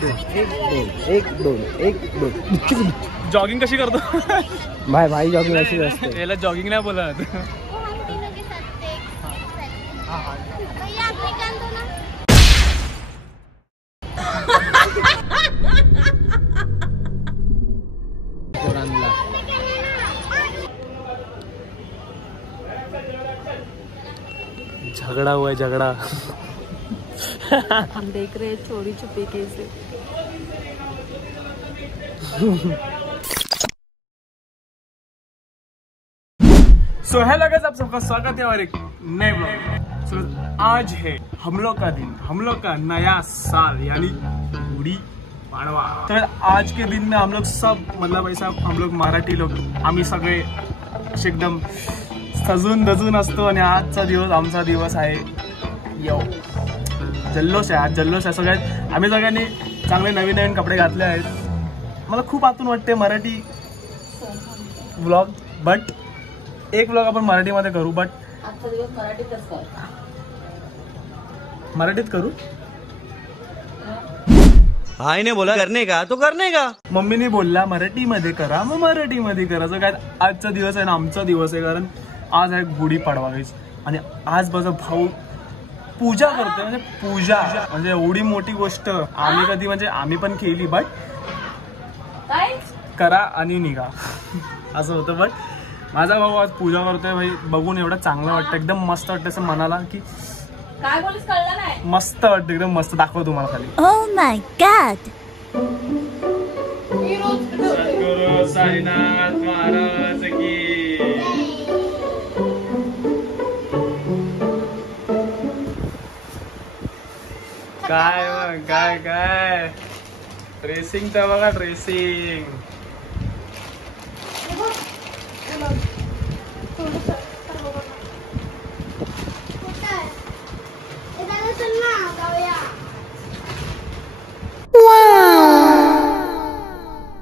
2 jogging कशी करतो भाई जॉगिंग अशी असते याला जॉगिंग नाही बोलत झगड़ा हुआ है झगड़ा हम देख रहे हैं चोरी छुपे कैसे। सो हेलो गाइस, आप सबका स्वागत है और एक नए ब्लॉग। सो आज है हम लोग का दिन, हम लोग का नया साल यानी गुड़ी पाड़वा। तो आज के दिन में हम लोग सब मतलब ऐसा हम लोग मराठी लोग आम्ही सगळे एकदम सजून दजून असतो आणि आजचा दिवस आमचा दिवस आहे यो जल्लोष आहे। आज जल्लोष आहे सगळ्यात। आम्ही सगळ्यांनी चांगले नवीन नवीन कपडे घातले आहेत। मला खूप आतून वाटते मराठी व्लॉग, बट एक व्लॉग आपण मराठीमध्ये करू, बट आजचा दिवस मराठीतच कर। मराठीत करू। आईने बोला करने का तो करने का, मम्मीने बोलला मराठीमध्ये करा, मग मराठीमध्ये करायचं काय। आजचा दिवस आहे ना आमचा दिवस आहे, कारण आज आहे गुढीपाडवा गाईस। आणि आज माझा भाऊ पूजा करतोय, म्हणजे पूजा म्हणजे एवढी मोठी गोष्ट आम्ही कधी म्हणजे आम्ही पण केली, बट करा आणि निघा असं होतं। बट माझा भाऊ आज पूजा करतोय भाई, बघून एवढं चांगलं वाटतं, एकदम मस्त वाटतं असं मनाला की काय बोलीस कळलं नाही। मस्त वाटतं, एकदम मस्त। दाखव तुम्हाला खाली। ओह माय गॉड, सद्गुरु साईनाथ महाराज की काय मग काय ड्रेसिंग तर बघा, ड्रेसिंग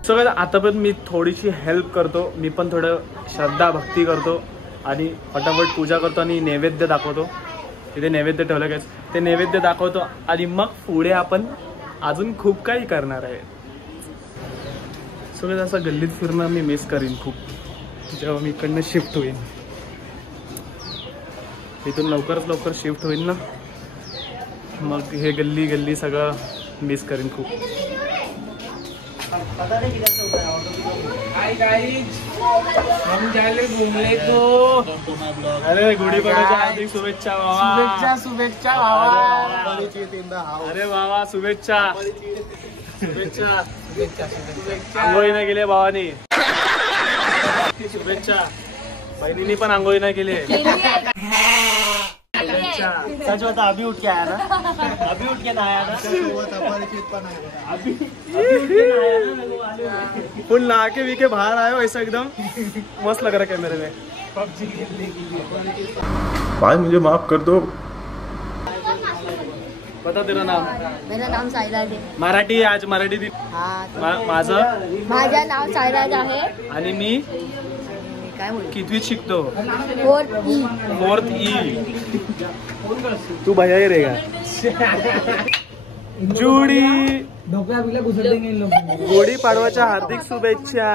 सगळं। आता पण मी थोडीशी हेल्प करतो, मी पण थोडं श्रद्धा भक्ती करतो आणि फटाफट पूजा करतो आणि नैवेद्य दाखवतो। तिथे नैवेद्य ठेवलं काय, ते नैवेद्य दाखवतो आणि मग पुढे आपण अजून खूप काही करणार आहे। सगळं असं गल्लीत फिरणं मी मिस करीन खूप, जेव्हा मी इकडनं शिफ्ट होईन। इथून लवकर शिफ्ट होईल ना, मग हे गल्ली गल्ली सगळं मिस करीन खूप। हाय गाइस, हम जाले घूमले को। अरे गुढीपाडव्याच्या हार्दिक शुभेच्छा बाबा। शुभेच्छा बाबा। अरे बाबा शुभेच्छा शुभेच्छा शुभेच्छा। आंघोळी नाही केली भावानी, शुभेच्छा। बहिणीने पण आंघोळी नाही केली। सच बता, अभी उठ के आया ना, अभी उठ के ना आया ना, फुल नहा के वी के बाहर आए हो, ऐसा एकदम मस्त लग रहा है कैमरे में। भाई मुझे माफ कर दो। बता तेरा नाम। मेरा नाम साईराज आहे। मराठी आज मराठी दिन। माझं नाव साईराज आहे आणि मी काय बोलू, कितवीत शिकतो? 4th E। तू भैया ही रहेगा। जुडी गुढी पाडवाच्या हार्दिक शुभेच्छा।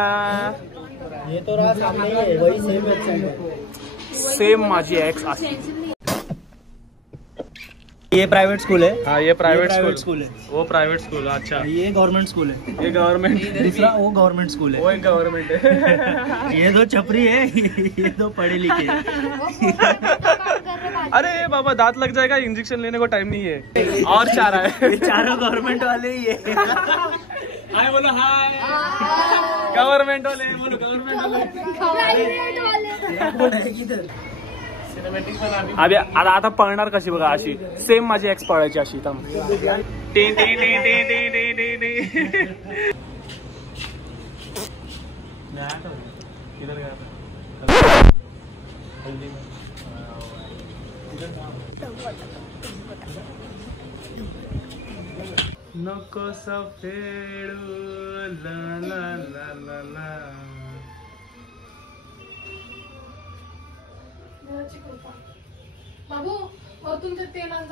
सेम माझी एक्स अशी। ये प्राइवेट स्कूल है। हाँ ये प्राइवेट स्कूल है, वो प्राइवेट स्कूल। अच्छा ये गवर्नमेंट स्कूल है, ये गवर्नमेंट, दूसरा वो गवर्नमेंट स्कूल है, वो एक गवर्नमेंट है। ये दो छपरी है, ये दो पढ़े लिखे। अरे बाबा दांत लग जाएगा, इंजेक्शन लेने को टाइम नहीं है। और 4 है, चारों गवर्नमेंट वाले ही है। हाय बोलो, हाय गवर्नमेंट वाले बोलो, गवर्नमेंट वाले। अबे आता पळणार कशी बघा, अशी सेम माझी एक्स पळायची अशी। नको सफेड ला ला ला ला ला।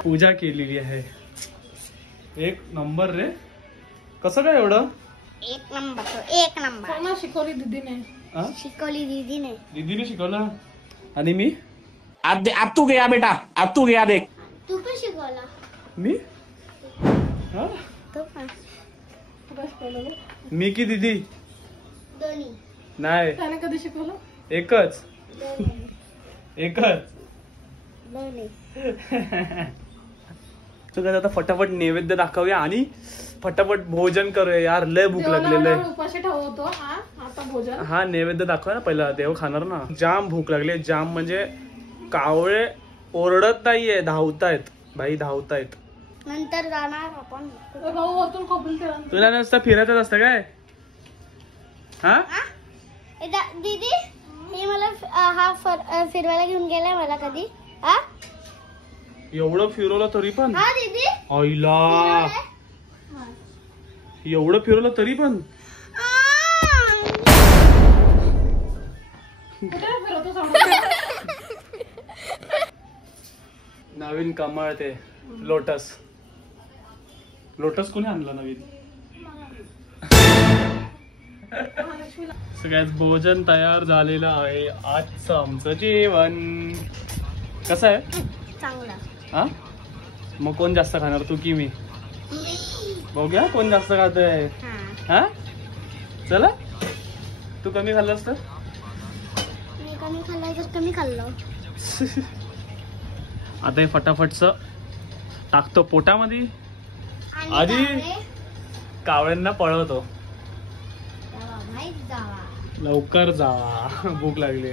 पूजा केलेली आहे, एक नंबर रे। कसं काय एवढं? एक नंबर शिकवली दीदीने दीदीने शिकवलं. आणि मी अब तू गया बेटा, अब तू गया देख. तू पण शिकवला मी हा? तू पण मी की दीदी दोन्ही नाही. त्याने कधी शिकवलं? एकच आता फटाफट नैवेद्य दाखवूया आणि फटाफट भोजन करूया यार. लय भूक लागलेलं आहे. उपाशी ठेवतो. आता भोजन. हा नैवेद्य दाखवा ना पहिला. देव खाणार ना. जाम भूक लागली. जाम म्हणजे कावळे ओरडत नाहीये, धावतायत भाई, धावतायत. नंतर जाणार आपण. भाऊ वरतून खोबून ठेवा. तुला नुसतं फिरायचंच असतं काय? हा दीदी हे मला फिरवायला घेऊन गेलाय मला कधी. हा एवढं फिरवलं तरी पण हा दीदी आईला एवढं फिरवलं तरी पण नवीन कमळ ते लोटस. लोटस कोणी आणलं नवीन? सगळ्यात भोजन तयार झालेलं आहे. आजचं आमचं जेवण कसं आहे? चांगला. हा मग कोण जास्त खाणार, तू की मी? बघूया कोण जास्त खातोय. हा चला. तू कमी खाल्लंस तर? मी कमी खाल्लं तर कमी खाल्लं. आता हे फटाफटच टाकतो पोटामध्ये. आधी कावळ्यांना पळवतो. लवकर जावा, भूक लागली.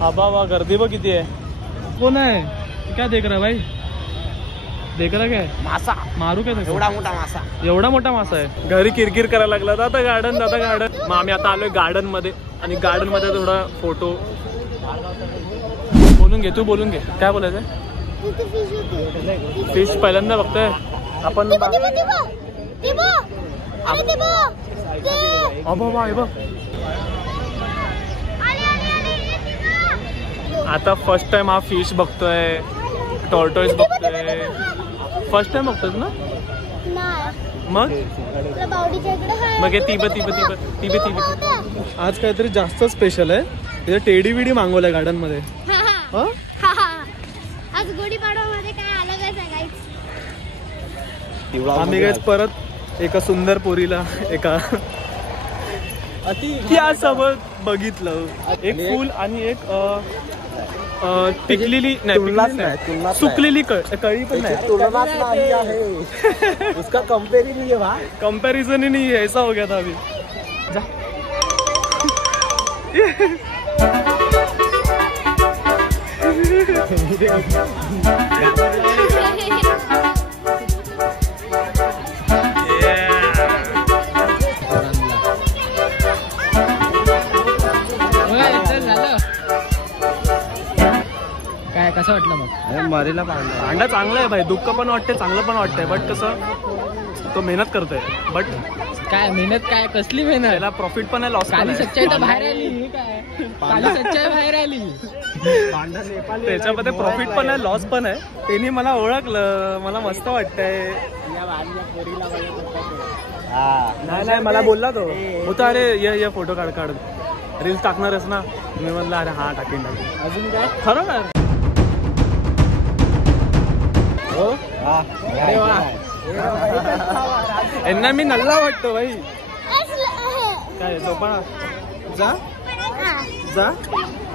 बाबा गर्दी बघ किती आहे. कोण आहे? क्या देख रहा भाई? देख रहा काय? मासा मारू काय? एवढा मोठा मासा. एवढा मोठा मासा आहे. घरी किरकिर करायला लागला. दादा गार्डन, दादा गार्डन. मग आम्ही आता आलोय गार्डन मध्ये आणि गार्डन मध्ये थोडा फोटो. बोलून घे, तू बोलून घे. काय बोलायचं? फिश पहिल्यांदा बघतोय आपण. आता फर्स्ट टाइम हा फिश बघतोय. टॉर्टोइस बघतोय. फर्स्ट टाइम बघतोय ना? मग आज काहीतरी जास्त स्पेशल आहे. तिथे टेडी बिडी मागवलंय गार्डन मध्ये. आज गुढीपाडवामध्ये काय आलं काय सांगायचं? आम्ही काय परत एका सुंदर पोरीला एका सोबत बघितलं. एक फुल आणि एक पिकलेली नाही, सुकलेली कळी पण नाही. उसका कंपेरिजन नहीं है भाई. कंपैरिजन ही नहीं है. ऐसा हो गया था अभी. जा. काय कसं वाटलं मग? मरीला अंडा चांगला आहे भाई. दुःख पण वाटते, चांगलं पण वाटतंय. बट कसं तो मेहनत करतोय. बट काय मेहनत? काय कसली मेहनत? त्याला प्रॉफिट पण आहे, लॉस पण आहे. सच्चाई तर बाहेर आली. काय सच्चाई बाहेर आली. त्याच्यामध्ये प्रॉफिट पण आहे, लॉस पण आहे. त्यांनी मला ओळखलं. मला मस्त वाटतंय. नाही मला बोलला तो होता. अरे ये फोटो काढ रील्स टाकणारच ना. मी म्हणलं अरे हा टाकेन. अजून काय खरं काय? अरे वा. यांना मी नल्ला वाटतो भाई. काय झोपा जा जा.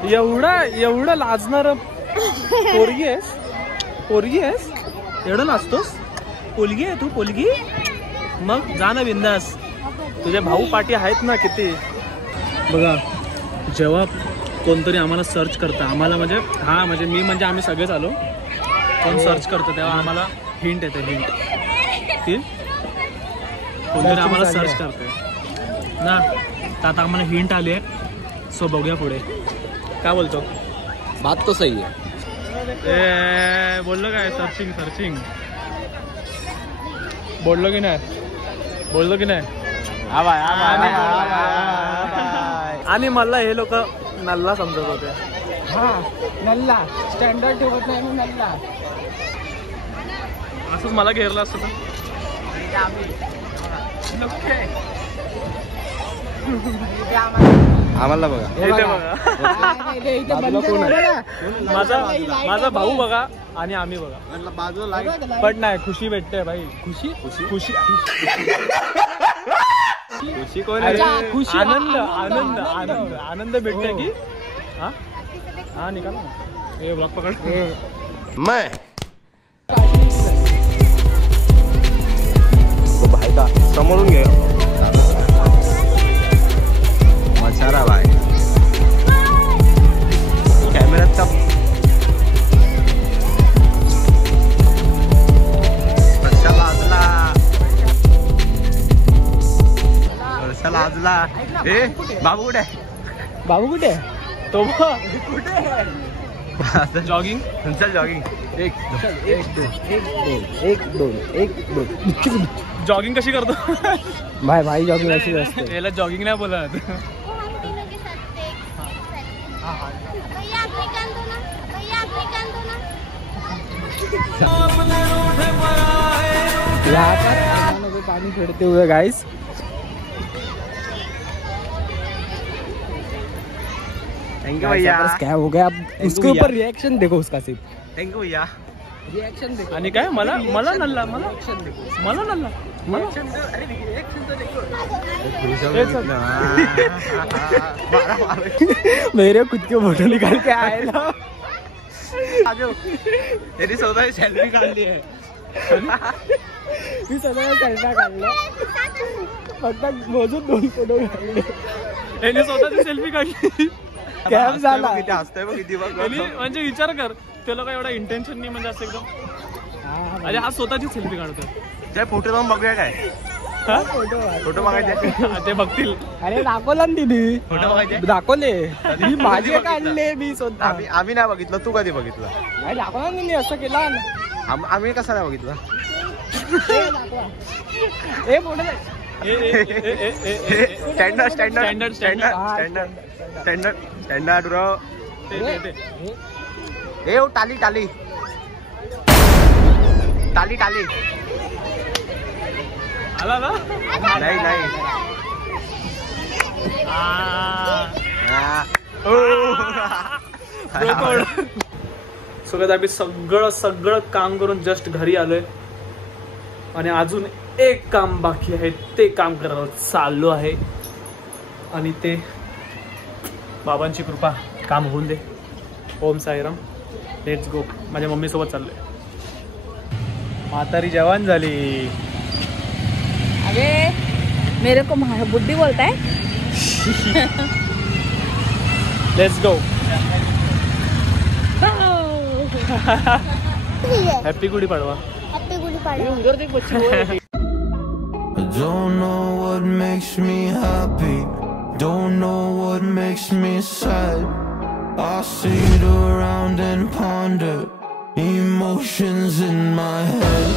एवढं लाजणार पोरगी आहेस. एवढं लाजतोस? पोलगी आहे तू, पोलगी. मग जा ना बिंदास. तुझे भाऊ पाठी आहेत ना किती. बघा जेव्हा कोणतरी आम्हाला सर्च करतं, आम्हाला म्हणजे मी म्हणजे आम्ही सगळेच आलो. कोण सर्च करतं तेव्हा आम्हाला हिंट येते. हिंट ती कोणतरी आम्हाला सर्च करते ना. तर आता आम्हाला हिंट आली आहे. सो बघूया पुढे. काय बोलतो? बात तो सही है. बोललो काय? सर्चिंग बोललो की नाही? आणि मला हे लोक नल्ला समजत होते. हा नल्ला. स्टँडर्ड ठेवत नाही मी नल्ला. असंच मला घेरला असतं. आम्हाला बघा. इथे बघा. माझा भाऊ बघा आणि आम्ही बघा. बाजूला पण नाही खुशी भेटते भाई. खुशी खुशी खुशी कोण आहे? खुशी. आनंद आनंद आनंद आनंद भेटते की हा हा निकाल हे ब्लॉक पकड. मैं समोरून घे. मचारा बाय कॅमेऱ्यात का लाजला. ए बाबू कुठे आहे? बाबू कुठे आहे? तो जॉगिंग. चल जॉगिंग. जॉगिंग कशी करतो? भाई जॉगिंग अशी असते. याला जॉगिंग नाही बोलत. यहाँ पर पानी छोड़ते हुए गाइस. थैंक यू भैया. क्या हो गया? अब उसके ऊपर रिएक्शन देखो उसका सिर्फ. थैंक यू भैया. रिएक्शन देखो. आणि काय मला मला नल्ला मला मला नल्ला मेरे खुद के फोटो निकाल के आए ना. त्यांनी स्वतः सेल्फी काढली आहे. मी सगळं सेल्फी काढलं. फक्त मोजून 2 फोटो काढले. याने स्वतःची सेल्फी काढली. कॅप झाला. किती हसतोय बघ किती बघ. म्हणजे विचार कर त्याला काय एवढा इंटेन्शन नाही म्हणजे असं एकदम. अरे हा स्वतःची सेल्फी काढतोय. त्या फोटो जाऊन बघूया काय? फोटो बघायचे ते बघतील. अरे दाखवला ना दिदी. फोटो बघायचे दाखवले मी माझे काढले मी स्वतः. आम्ही नाही बघितलं. तू कधी बघितलं? नाही दाखवला ना मी असं केला ना. आम्ही कसं नाही बघितलं? ए photo standard standard standard standard standard bro. ए टाली टाली टाली टाली. आला ना. नाही नाही. सगळं आम्ही सगळं काम करून जस्ट घरी आलोय आणि अजून एक काम बाकी आहे ते काम करायला चाललो आहे आणि ते बाबांची कृपा काम होऊन दे. ओम साईराम. Let's go. माझ्या मम्मी सोबत चाललोय. म्हातारी जवान झाली. अरे मेरे को बुद्धि बोलता है. Let's go. Happy Gudhi Padwa. Happy Gudhi Padwa. I don't know what makes me happy, don't know what makes me sad. I sit around and ponder emotions in my head.